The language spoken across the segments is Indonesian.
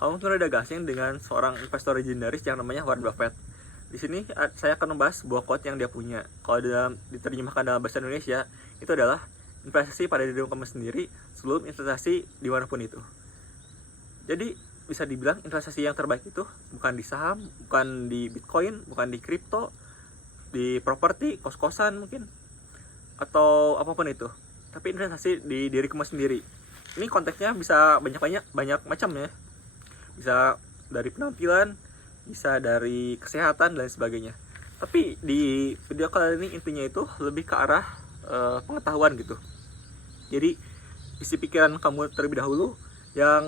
kamu tuh udah gasing dengan seorang investor legendaris yang namanya Warren Buffett. Di sini saya akan membahas sebuah quote yang dia punya. Kalau diterjemahkan dalam bahasa Indonesia, itu adalah investasi pada diri kamu sendiri sebelum investasi dimanapun itu. Jadi bisa dibilang investasi yang terbaik itu bukan di saham, bukan di Bitcoin, bukan di kripto, di properti, kos-kosan mungkin, atau apapun itu. Tapi investasi di diri kamu sendiri. Ini konteksnya bisa banyak macam ya. Bisa dari penampilan, bisa dari kesehatan dan sebagainya. Tapi di video kali ini intinya itu lebih ke arah pengetahuan gitu. Jadi isi pikiran kamu terlebih dahulu yang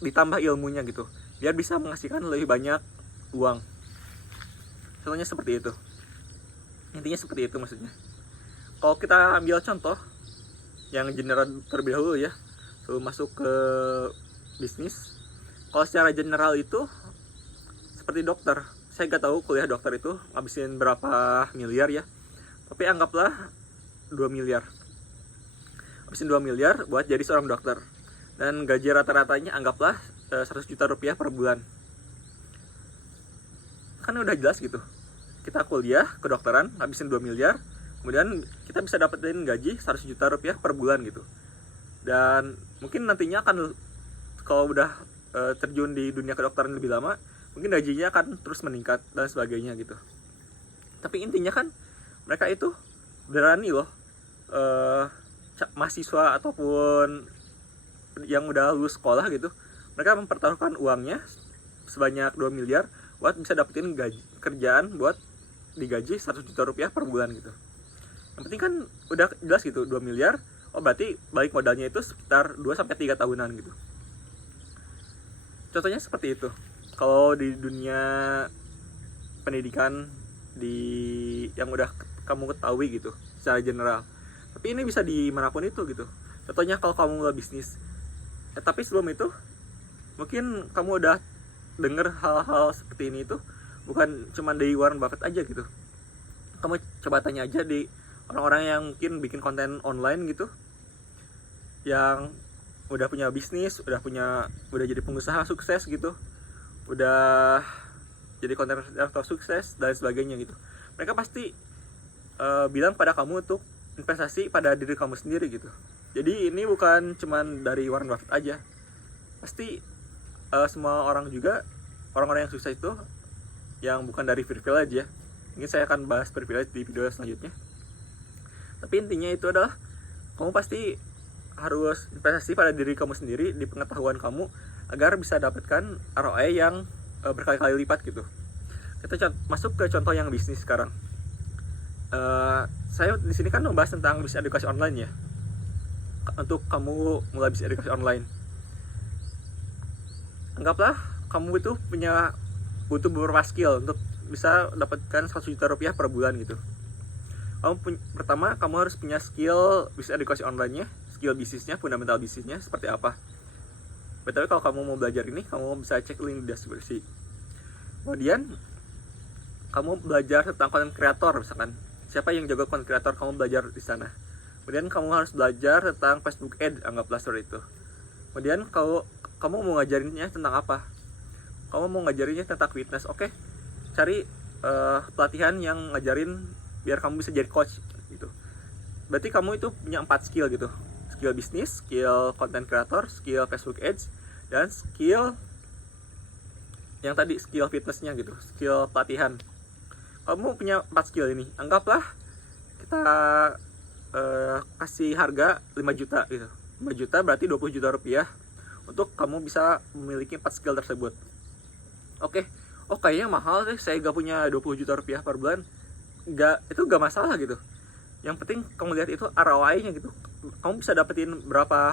ditambah ilmunya gitu, biar bisa menghasilkan lebih banyak uang. Contohnya seperti itu. Intinya seperti itu maksudnya. Kalau kita ambil contoh yang general terlebih dahulu ya, sebelum masuk ke bisnis. Kalau secara general itu seperti dokter, saya nggak tahu kuliah dokter itu ngabisin berapa miliar ya, tapi anggaplah 2 miliar. Ngabisin 2 miliar buat jadi seorang dokter, dan gaji rata-ratanya anggaplah 100 juta rupiah per bulan. Kan udah jelas gitu, kita kuliah kedokteran ngabisin 2 miliar, kemudian kita bisa dapetin gaji 100 juta rupiah per bulan gitu. Dan mungkin nantinya akan, kalau udah terjun di dunia kedokteran lebih lama, mungkin gajinya akan terus meningkat dan sebagainya gitu. Tapi intinya kan mereka itu berani loh, mahasiswa ataupun yang udah lulus sekolah gitu, mereka mempertaruhkan uangnya sebanyak 2 miliar buat bisa dapetin kerjaan buat digaji 100 juta rupiah per bulan gitu. Yang penting kan udah jelas gitu, 2 miliar, oh berarti balik modalnya itu sekitar 2-3 tahunan gitu. Contohnya seperti itu. Kalau di dunia pendidikan yang udah kamu ketahui gitu secara general. Tapi ini bisa di manapun itu gitu. Contohnya kalau kamu mulai bisnis. Tapi sebelum itu mungkin kamu udah denger hal-hal seperti ini itu bukan cuma dari Warren Buffett aja gitu. Kamu coba tanya aja di orang-orang yang mungkin bikin konten online gitu, yang udah punya bisnis, udah jadi pengusaha sukses gitu, udah jadi konten kreator sukses dan sebagainya gitu. Mereka pasti bilang pada kamu untuk investasi pada diri kamu sendiri gitu. Jadi ini bukan cuman dari Warren Buffett aja, pasti semua orang juga, orang-orang yang sukses itu yang bukan dari privilege ya. Ini saya akan bahas privilege di video selanjutnya. Tapi intinya itu adalah kamu pasti harus investasi pada diri kamu sendiri, di pengetahuan kamu, agar bisa dapatkan ROI yang berkali-kali lipat gitu. Kita masuk ke contoh yang bisnis sekarang. Saya di sini kan membahas tentang bisnis edukasi online ya. Untuk kamu mulai bisnis edukasi online, anggaplah kamu itu butuh beberapa skill untuk bisa dapatkan 100 juta rupiah per bulan gitu. Pertama, kamu harus punya skill bisnis edukasi online-nya, skill bisnisnya, fundamental bisnisnya seperti apa. Betul, kalau kamu mau belajar ini, kamu bisa cek link di deskripsi. Kemudian kamu belajar tentang content creator misalkan. Siapa yang jago content creator, kamu belajar di sana. Kemudian kamu harus belajar tentang Facebook Ad, anggaplah seperti itu. Kemudian kamu mau ngajarinnya tentang apa? Kamu mau ngajarinnya tentang fitness, oke. Cari pelatihan yang ngajarin biar kamu bisa jadi coach gitu. Berarti kamu itu punya 4 skill gitu. Skill bisnis, skill content creator, skill Facebook Ads, dan skill yang tadi, skill fitnessnya gitu, skill pelatihan. Kamu punya 4 skill ini. Anggaplah kita kasih harga 5 juta gitu. 5 juta berarti 20 juta rupiah untuk kamu bisa memiliki 4 skill tersebut. Oke. Oh kayaknya mahal deh, saya gak punya 20 juta rupiah per bulan. Itu gak masalah gitu. Yang penting kamu lihat itu ROI-nya gitu. Kamu bisa dapetin berapa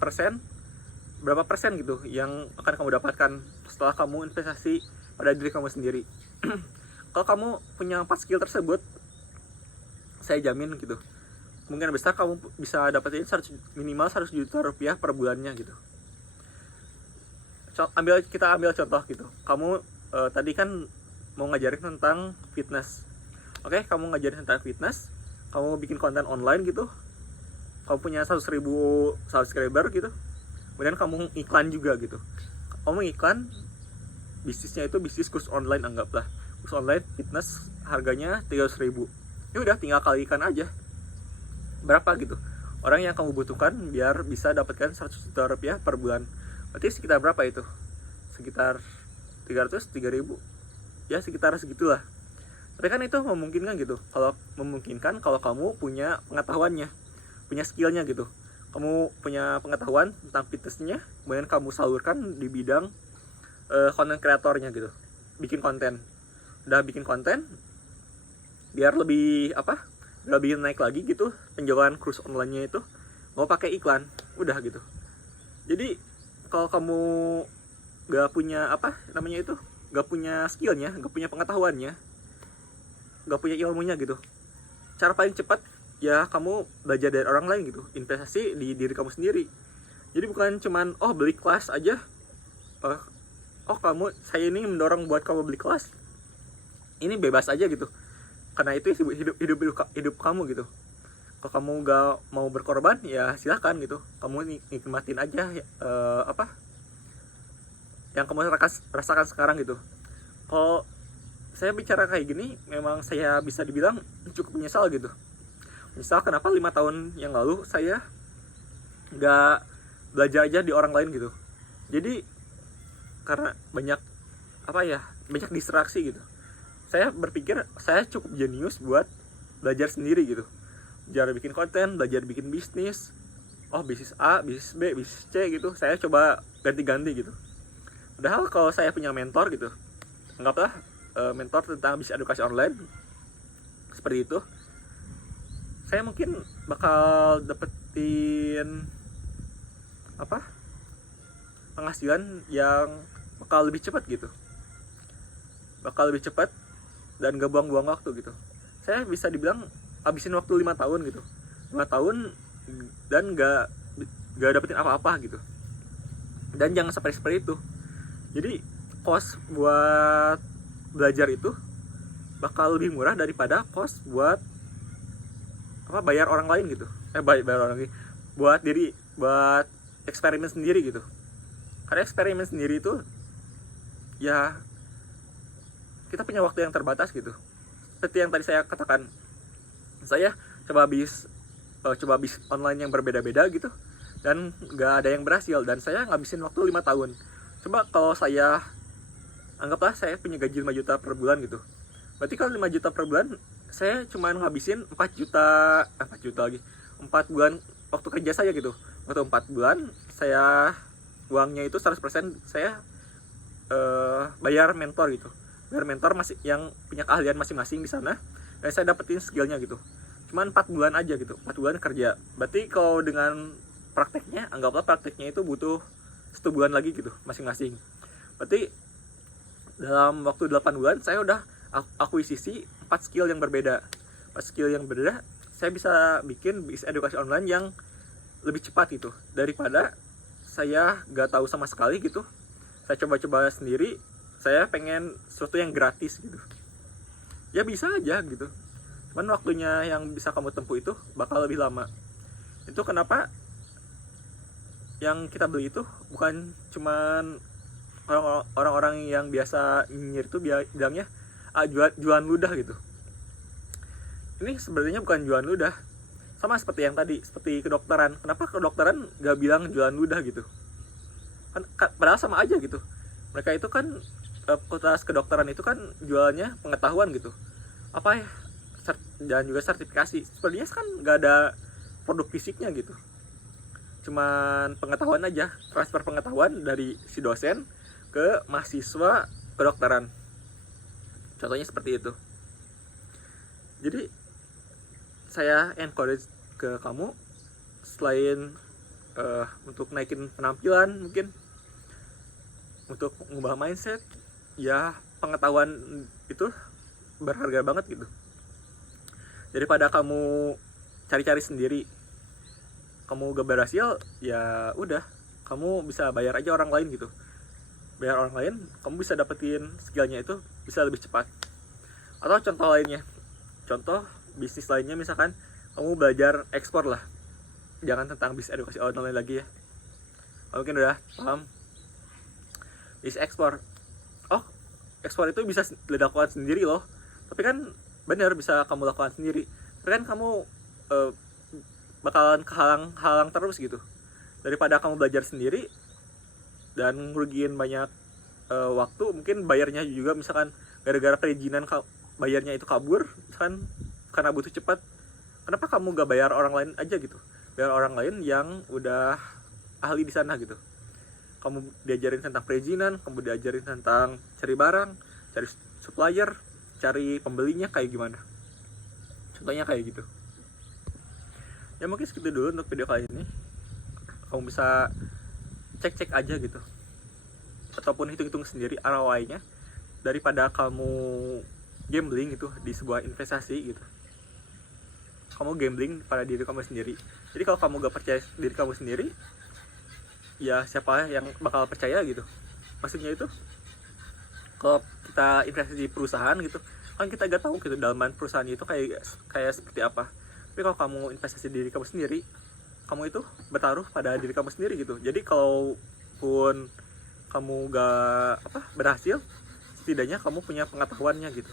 persen gitu yang akan kamu dapatkan setelah kamu investasi pada diri kamu sendiri. Kalau kamu punya 4 skill tersebut, saya jamin gitu, kemungkinan besar kamu bisa dapetin minimal 100 juta rupiah per bulannya gitu. Kita ambil contoh gitu. Kamu tadi kan mau ngajarin tentang fitness. Oke, kamu ngajarin tentang fitness, kamu bikin konten online gitu, kamu punya 100.000 subscriber gitu, kemudian kamu iklan juga gitu. kamu iklan bisnisnya itu bisnis kurs online, anggaplah kurs online fitness harganya 300.000. Ya udah tinggal kalikan aja berapa gitu orang yang kamu butuhkan biar bisa dapatkan 100 juta rupiah per bulan. Berarti sekitar berapa itu? Sekitar 300.000 ya, sekitar segitulah. Tapi kan itu memungkinkan gitu, kalau memungkinkan kalau kamu punya pengetahuannya, punya skillnya gitu. Kamu punya pengetahuan tentang fitnessnya, kemudian kamu salurkan di bidang konten kreatornya gitu, bikin konten. Udah bikin konten biar lebih lebih naik lagi gitu penjualan kurs online-nya itu, mau pakai iklan, udah gitu. Jadi kalau kamu gak punya gak punya skillnya, gak punya pengetahuannya, gak punya ilmunya gitu, cara paling cepat ya kamu belajar dari orang lain gitu, investasi di diri kamu sendiri. Jadi bukan cuman beli kelas aja, saya ini mendorong buat kamu beli kelas, ini bebas aja gitu, karena itu hidup kamu gitu. Kalau kamu gak mau berkorban ya silahkan gitu, kamu nikmatin aja yang kamu rasakan sekarang gitu. Kalau saya bicara kayak gini, memang saya bisa dibilang cukup menyesal gitu. Menyesal kenapa 5 tahun yang lalu saya gak belajar aja di orang lain gitu. Jadi karena banyak distraksi gitu, saya berpikir saya cukup jenius buat belajar sendiri gitu, belajar bikin konten, belajar bikin bisnis. Bisnis A, bisnis B, bisnis C gitu, saya coba ganti-ganti gitu. Padahal kalau saya punya mentor gitu, anggaplah mentor tentang bisnis edukasi online seperti itu, saya mungkin bakal dapetin penghasilan yang bakal lebih cepat gitu, dan gak buang-buang waktu gitu. Saya bisa dibilang habisin waktu 5 tahun gitu, 5 tahun dan gak dapetin apa-apa gitu. Dan jangan sampai seperti itu. Jadi cost buat belajar itu bakal lebih murah daripada cost buat bayar orang lain gitu. Bayar orang lain, buat eksperimen sendiri gitu. Karena eksperimen sendiri itu ya kita punya waktu yang terbatas gitu. Seperti yang tadi saya katakan, saya coba bisnis online yang berbeda-beda gitu, dan gak ada yang berhasil, dan saya ngabisin waktu 5 tahun. Coba kalau saya anggaplah saya punya gaji 5 juta per bulan gitu, berarti kalau 5 juta per bulan saya cuma ngabisin 4 bulan waktu kerja saya gitu. Waktu 4 bulan saya uangnya itu 100% saya bayar mentor gitu. Bayar mentor yang punya keahlian masing-masing di sana, dan saya dapetin skillnya gitu. Cuman 4 bulan aja gitu, 4 bulan kerja. Berarti kalau dengan prakteknya, anggaplah prakteknya itu butuh 1 bulan lagi gitu masing-masing. Berarti dalam waktu 8 bulan saya udah akuisisi 4 skill yang berbeda. 4 skill yang berbeda, saya bisa bikin bisnis edukasi online yang lebih cepat gitu, daripada saya gak tahu sama sekali gitu. Saya coba-coba sendiri, saya pengen sesuatu yang gratis gitu. Ya bisa aja gitu, cuman waktunya yang bisa kamu tempuh itu bakal lebih lama. Itu kenapa yang kita beli itu bukan cuman orang-orang yang biasa nyinyir itu bilangnya jualan ludah gitu. Ini sebenarnya bukan jualan ludah. Sama seperti yang tadi, seperti kedokteran. Kenapa kedokteran gak bilang jualan ludah gitu? Kan padahal sama aja gitu. Mereka itu kan fakultas kedokteran itu kan jualannya pengetahuan gitu, dan juga sertifikasi. Sebenarnya kan gak ada produk fisiknya gitu, cuman pengetahuan aja, transfer pengetahuan dari si dosen ke mahasiswa kedokteran. Contohnya seperti itu. Jadi saya encourage ke kamu, selain untuk naikin penampilan, mungkin untuk mengubah mindset, ya pengetahuan itu berharga banget gitu. Daripada kamu cari-cari sendiri, kamu gak berhasil, ya udah, kamu bisa bayar aja orang lain gitu. Bayar orang lain, kamu bisa dapetin skillnya itu bisa lebih cepat. Atau contoh lainnya, contoh bisnis lainnya, misalkan kamu belajar ekspor lah. Jangan tentang bisnis edukasi online lagi ya, mungkin udah paham. isi ekspor. Oh, ekspor itu bisa dilakukan sendiri loh. Tapi kan bener bisa kamu lakukan sendiri. Tapi kan kamu bakalan kehalang-halang terus gitu. Daripada kamu belajar sendiri dan ngerugiin banyak waktu, mungkin bayarnya juga misalkan gara-gara perizinan bayarnya itu kabur, misalkan karena butuh cepat. Kenapa kamu gak bayar orang lain aja gitu? Bayar orang lain yang udah ahli di sana gitu. Kamu diajarin tentang perizinan, kamu diajarin tentang cari barang, cari supplier, cari pembelinya kayak gimana. Contohnya kayak gitu. Ya mungkin segitu dulu untuk video kali ini. Kamu bisa cek-cek aja gitu, ataupun hitung-hitung sendiri ROI-nya daripada kamu gambling gitu di sebuah investasi gitu. Kamu gambling pada diri kamu sendiri. Jadi kalau kamu gak percaya diri kamu sendiri, ya siapa yang bakal percaya gitu. Maksudnya itu kalau kita investasi di perusahaan gitu, kan kita gak tahu gitu dalaman perusahaan itu kayak seperti apa. Tapi kalau kamu investasi di diri kamu sendiri, kamu itu bertaruh pada diri kamu sendiri gitu. Jadi kalaupun kamu gak berhasil, setidaknya kamu punya pengetahuannya gitu.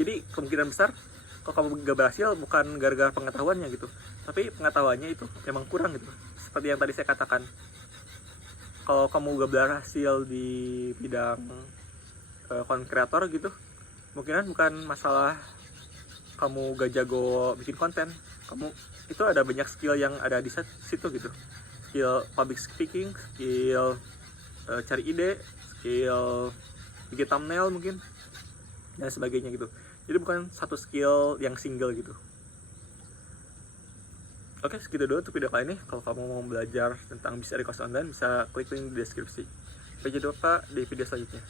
Jadi kemungkinan besar kalau kamu gak berhasil bukan gara-gara pengetahuannya gitu, tapi pengetahuannya itu memang kurang gitu. Seperti yang tadi saya katakan, kalau kamu gak berhasil di bidang content creator gitu, kemungkinan bukan masalah kamu gak jago bikin konten. Kamu itu ada banyak skill yang ada di situ gitu. Skill public speaking, skill cari ide, skill bikin thumbnail mungkin, dan sebagainya gitu. Jadi bukan satu skill yang single gitu. Oke, segitu dulu untuk video kali ini. Kalau kamu mau belajar tentang bisa e-commerce online, bisa klik link di deskripsi. Sampai jumpa di video selanjutnya.